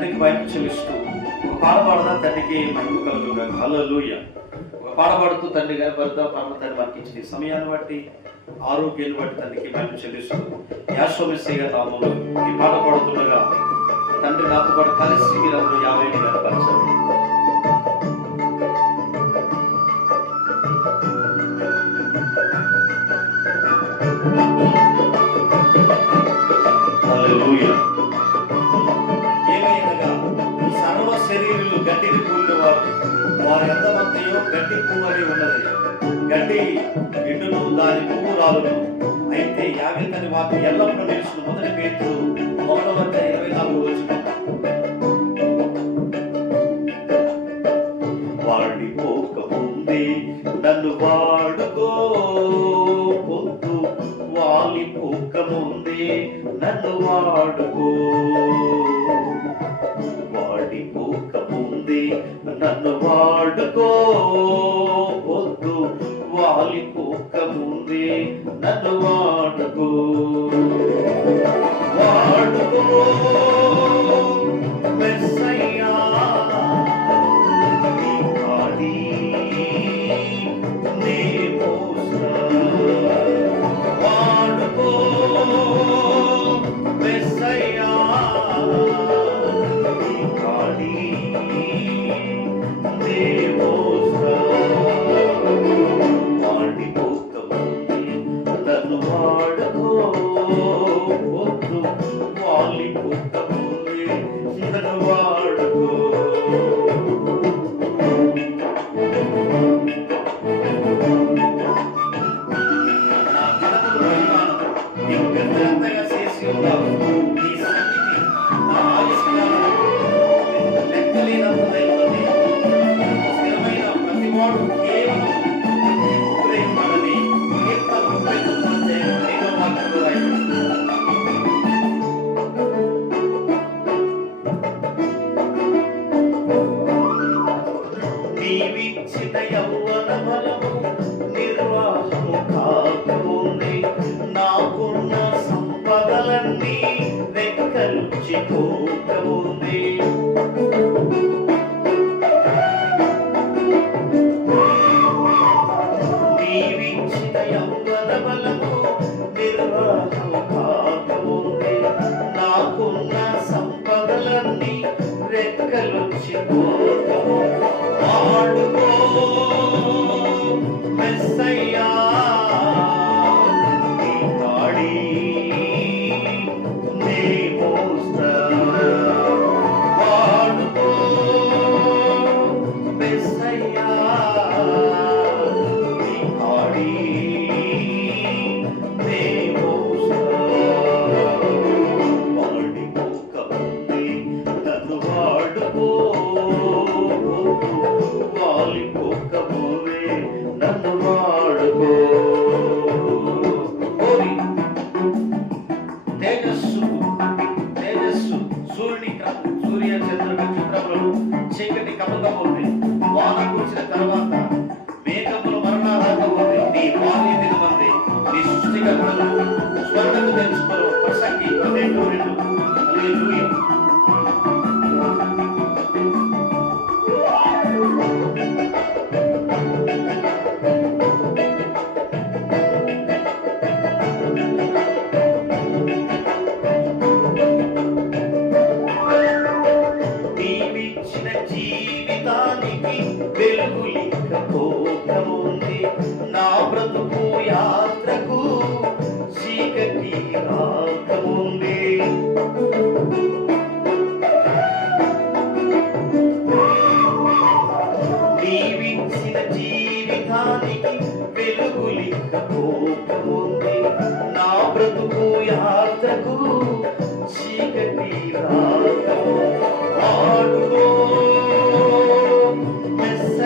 తండ్రికి మహిమ చెల్లిస్తూ ఒక పాట పాడదా తండ్రికి మహిమ కలుగుగా హల్లెలూయ. ఒక పాట పాడుతూ తండ్రి గారి భర్త పరమ తండ్రి మనకి ఇచ్చిన సమయాన్ని బట్టి ఆరోగ్యాన్ని బట్టి తండ్రికి మహిమ చెల్లిస్తూ యాశ్వమిస్సేగా తాములు ఈ పాట పాడుతుండగా తండ్రి నాతో పాటు కలిసి మీరందరూ యాభై కనపరచండి Hallelujah. వారి అందమంతయో గడ్డి పువ్వని ఉన్నది. గడ్డి ఎండును దాని పువ్వు రాలును. అయితే యాగంతని వాకు ఎల్లప్పుడూ నిలిచిన. మొదటి పేరు ఒకటో వద్ద ఇరవై నాలుగు వచ్చిన వాడిపోకముందే నన్ను వాడుకో పొద్దు వాలిపోకముందే నన్ను వాడుకో. నన్ను వాడుకో. వద్దు పొద్దు వాలిపోకముందే నన్ను వాడుకో. వాడుకో.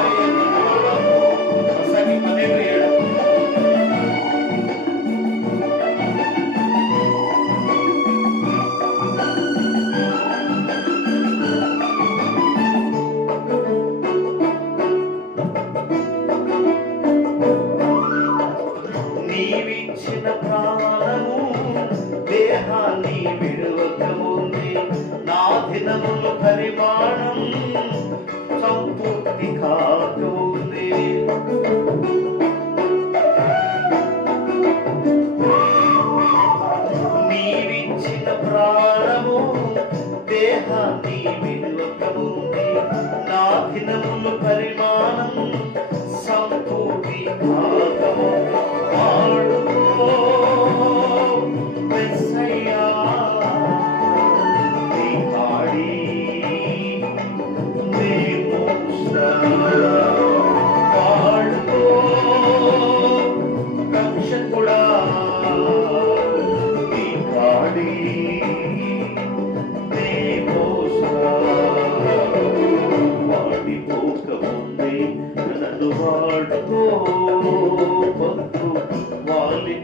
Hallelujah.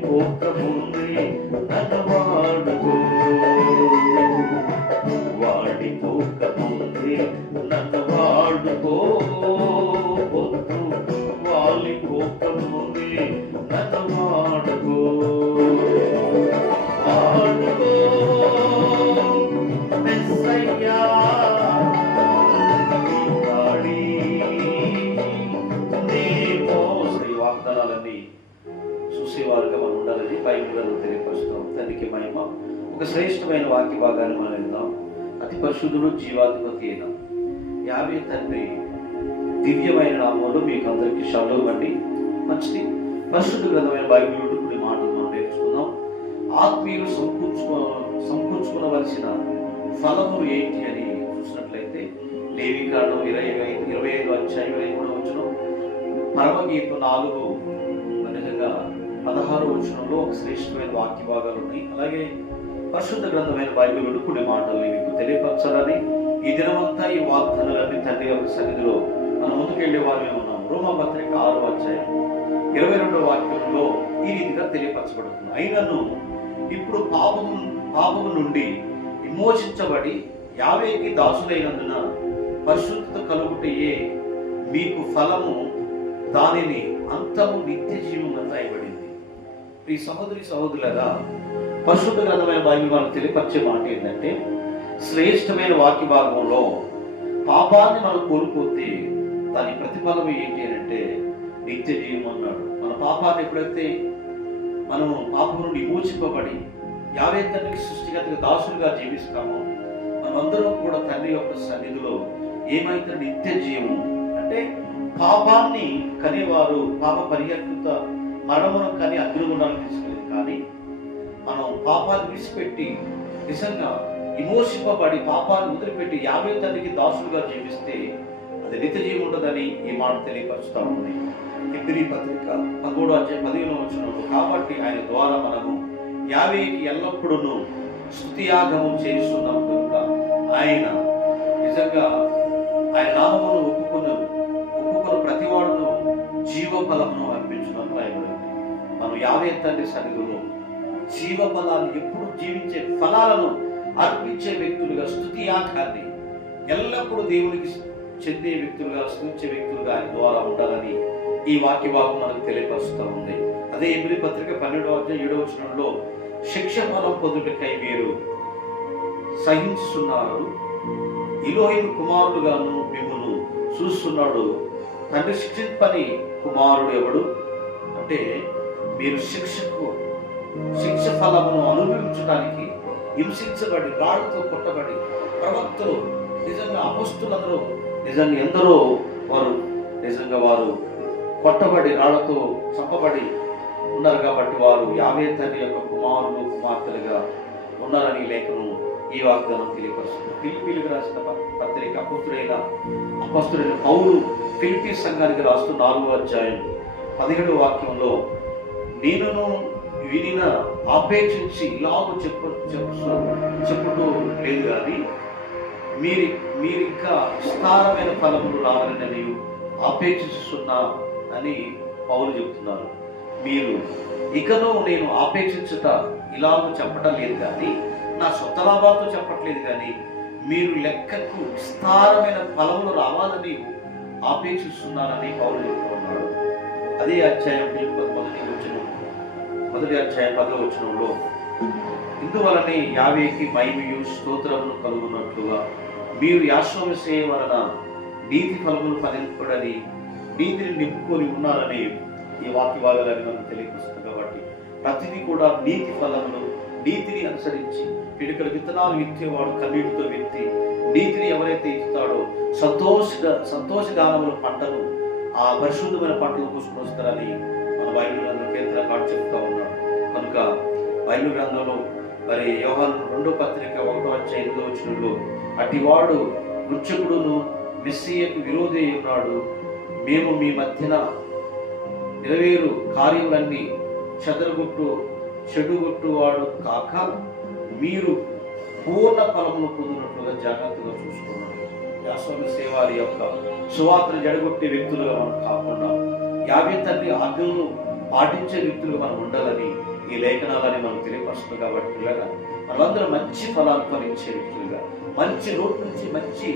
వాలిపోకముందే నన్ను చూసేవారుగా మనం బైబిల్ తెలియపరుస్తాం తండ్రికి మహిమ. ఒక శ్రేష్టమైన వాక్య భాగాన్ని మనం విందాం. అతి పరిశుద్ధుడు జీవాధిపతి అయిన యాభై తండ్రి దివ్యమైన నామంలో మీకు అందరికీ షాలో ఇవ్వండి. మంచిది. పరిశుద్ధ గ్రంథమైన బైబిల్ నుండి కొన్ని మాటలు మనం నేర్చుకుందాం. ఆత్మీయులు సమకూర్చుకో సమకూర్చుకోవలసిన ఫలము ఏంటి అని చూసినట్లయితే లేవి కాండం ఇరవై ఐదు ఇరవై ఐదు అధ్యాయం ఇరవై మూడు వచ్చిన పరమగీతం నాలుగు నిజంగా పదహారు వచనంలో ఒక శ్రేష్టమైన వాక్య భాగాలు ఉన్నాయి. అలాగే పరిశుద్ధ గ్రంథమైన బైబిల్ కొన్ని మాటలు మీకు తెలియపరచాలని ఈ దినమంతా ఈ వాగ్దానాలన్నీ తండ్రి యొక్క సన్నిధిలో మన ముందుకెళ్ళే వారమే ఉన్నాం. రోమా పత్రిక ఆరు అధ్యాయం ఇరవై రెండో వాక్యంలో ఈ రీతిగా తెలియపరచబడుతుంది. అయినను ఇప్పుడు పాపము పాపము నుండి విమోచించబడి యావేకి దాసులైనందున పరిశుద్ధత కలుగుటయే మీకు ఫలము దానిని అంతము నిత్య జీవము రాయబడింది. ఈ సహోదరి సహోదరులగా పరిశుద్ధ గ్రంథమైన బైబిల్ మనకు తెలియపరిచే మాట ఏంటంటే శ్రేష్టమైన వాక్య భాగంలో పాపాన్ని మనం కోల్పోతే దాని ప్రతిఫలం ఏంటి అని అంటే నిత్య జీవం అన్నాడు. మన పాపాన్ని ఎప్పుడైతే మనం పాపం నుండి విమోచింపబడి యావే తండ్రికి సృష్టిగతగా దాసులుగా జీవిస్తామో మనమందరం కూడా తండ్రి యొక్క సన్నిధిలో ఏమైతే నిత్య జీవం అంటే పాపాన్ని కనేవారు పాప పరిహర్త మరణమును కానీ అగ్నిగుణాలు తీసుకెళ్ళింది. కానీ మనం పాపాలు విడిచిపెట్టి నిజంగా విమోషింపబడి పాపాన్ని వదిలిపెట్టి యాభై తండ్రికి దాసులుగా జీవిస్తే అది నిత్య జీవి ఉండదని ఈ మాట తెలియపరుస్తా ఉంది. హిబ్రి పత్రిక పదమూడు అధ్యాయ పదిహేను వచ్చినప్పుడు కాబట్టి ఆయన ద్వారా మనము యాభైకి ఎల్లప్పుడూ స్థుతియాగము చేయిస్తున్నాం కనుక ఆయన నిజంగా ఆయన నామమును ఒప్పుకున్న ఒప్పుకున్న ప్రతివాడును జీవ ఫలమును అర్పించడం రాయబడింది మనం యాభై తండ్రి సన్నిధిలో జీవ బలాన్ని ఎప్పుడు జీవించే ఫలాలను అర్పించే వ్యక్తులుగా స్థుతి యాగాన్ని ఎల్లప్పుడూ దేవునికి చెందే వ్యక్తులుగా స్థుతించే వ్యక్తులుగా ఆయన ద్వారా ఉండాలని ఈ వాక్య భాగం మనకు తెలియపరుస్తూ ఉంది. అదే ఎనిమిది పత్రిక పన్నెండవ అధ్యాయం ఏడవ వచనంలో శిక్ష ఫలం పొందుటకై మీరు సహించుతున్నారు ఇలోహిను కుమారుడుగాను మిమ్మల్ని చూస్తున్నాడు. తండ్రి శిక్షింపని కుమారుడు ఎవడు? అంటే మీరు శిక్షకు శిక్ష ఫలమును అనుభవించడానికి హింసించబడి రాళ్ళతో కొట్టబడి ప్రవక్తలు నిజంగా అపస్తులందరూ నిజంగా ఎందరో వారు నిజంగా వారు కొట్టబడి రాళ్ళతో చంపబడి ఉన్నారు కాబట్టి వారు యావే తండ్రి యొక్క కుమారులు కుమార్తెలుగా ఉన్నారని లేఖను ఈ వాగ్దానం తెలియపరుస్తుంది. ఫిలిపీలకు రాసిన పత్రిక అపుత్రుడైన అపస్తుడైన పౌరు ఫిలిపీన్ సంఘానికి రాస్తూ నాలుగో అధ్యాయం పదిహేడు వాక్యంలో నేనును వినిన ఆపేక్షించి ఇలాగ చెప్పు చెప్పు చెప్పుతూ లేదు కానీ మీరు మీరింకా విస్తారమైన ఫలములు రావాలని నేను అని పౌరులు చెప్తున్నారు మీరు ఇకను నేను ఆపేక్షించుట ఇలాగ చెప్పడం లేదు కానీ నా సొంత లాభాలతో చెప్పట్లేదు కానీ మీరు లెక్కకు విస్తారమైన ఫలములు రావాలని ఆపేక్షిస్తున్నానని పౌలు చెప్తున్నారు అదే అధ్యాయం మొదటి వచ్చిన మొదటి అధ్యాయం పదవ వచ్చినంలో ఇందువలనే యావేకి మహిమయు స్తోత్రమును కలుగునట్లుగా మీరు యాశ్వమసే వలన నీతి ఫలములు ఫలింపడని నీతిని నింపుకొని ఉన్నారని ఈ వాక్య భాగాలని మనం తెలియపరుస్తుంది కాబట్టి ప్రతిదీ కూడా నీతి ఫలములు నీతిని అనుసరించి పిడికల విత్తనాలు విత్తేవాడు కన్నీటితో విత్తి నీతిని ఎవరైతే ఇస్తాడో సంతోష సంతోషగానముల పంటను ఆ పరిశుద్ధమైన పంటలు పుష్పొస్తారని మన బైబిల్ గ్రంథం కేంద్రకాడు చెప్తా ఉన్నాడు. కనుక బైబిల్ గ్రంథంలో మరి యోహాను రెండో పత్రిక ఒకటో వచ్చే ఎనిమిదో వచ్చినలో అటివాడు నృత్యకుడును మెస్సియకు విరోధి ఉన్నాడు మేము మీ మధ్యన నెరవేరు కార్యములన్నీ చెదరగొట్టు చెడుగొట్టు వాడు కాక మీరు పూర్ణ ఫలమును పొందినట్లుగా జాగ్రత్తగా చూసుకున్నాడు యాస్వామి సేవారి యొక్క సువార్తను జడగొట్టే వ్యక్తులుగా మనం కాకుండా యాభై తండ్రి ఆజ్ఞలను పాటించే వ్యక్తులు మనం ఉండాలని ఈ లేఖనాలని మనం తెలియపరుస్తుంది కాబట్టి పిల్లగా మనమందరం మంచి ఫలాలు ఫలించే వ్యక్తులుగా మంచి రోడ్ నుంచి మంచి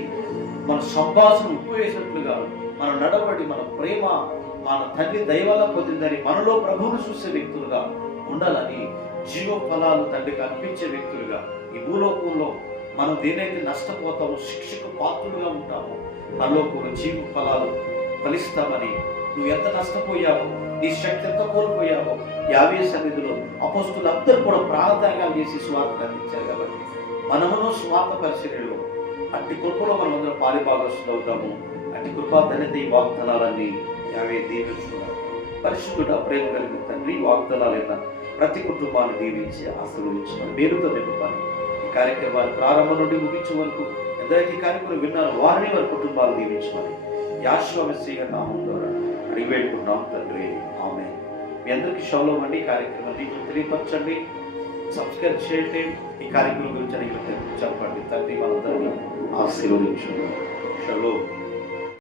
మన సంభాషణ ఉప్పు వేసినట్లుగా మన నడవడి మన ప్రేమ మన తండ్రి దైవాల పొందిందని మనలో ప్రభువును చూసే వ్యక్తులుగా ఉండాలని జీవ ఫలాలు తండ్రికి అనిపించే వ్యక్తులుగా ఈ భూలోకంలో మనం దేనైతే నష్టపోతామో శిక్షకు పాత్రులుగా ఉంటామో పరలోకంలో జీవ ఫలాలు ఫలిస్తామని నువ్వు ఎంత నష్టపోయావో నీ శక్తి ఎంత కోల్పోయావో యాభై సన్నిధిలో అపోస్తులు అందరూ కూడా ప్రాణత్యాగాలు చేసి స్వార్థ అందించారు కాబట్టి మనమును స్వార్థ పరిశీలనలో అట్టి కృపలో మనం అందరం పాలిభాగస్తులు అవుతాము అట్టి కృపా ధన్యత ఈ వాగ్దానాలన్నీ యావే దీవించుకున్నారు పరిశుద్ధుడ ప్రేమ కలిగిన తండ్రి ఈ వాగ్దానాలైన ప్రతి కుటుంబాన్ని దీవించి ఆశీర్వదించిన పేరుతో నింపాలి కార్యక్రమాలు ప్రారంభం నుండి ముగించే వరకు ఎందరైతే ఈ కార్యక్రమం విన్నారో వారిని వారి కుటుంబాలు దీవించమని యాశ్వమశ్రీగా నామం ద్వారా అడిగి వేడుకుంటున్నాం తండ్రి. ఆమె మీ అందరికీ షోలో అండి కార్యక్రమాన్ని తెలియపరచండి. సబ్స్క్రైబ్ చేయండి. ఈ కార్యక్రమం గురించి అడిగి చెప్పండి. తండ్రి మనందరినీ ఆశీర్వదించండి షలో.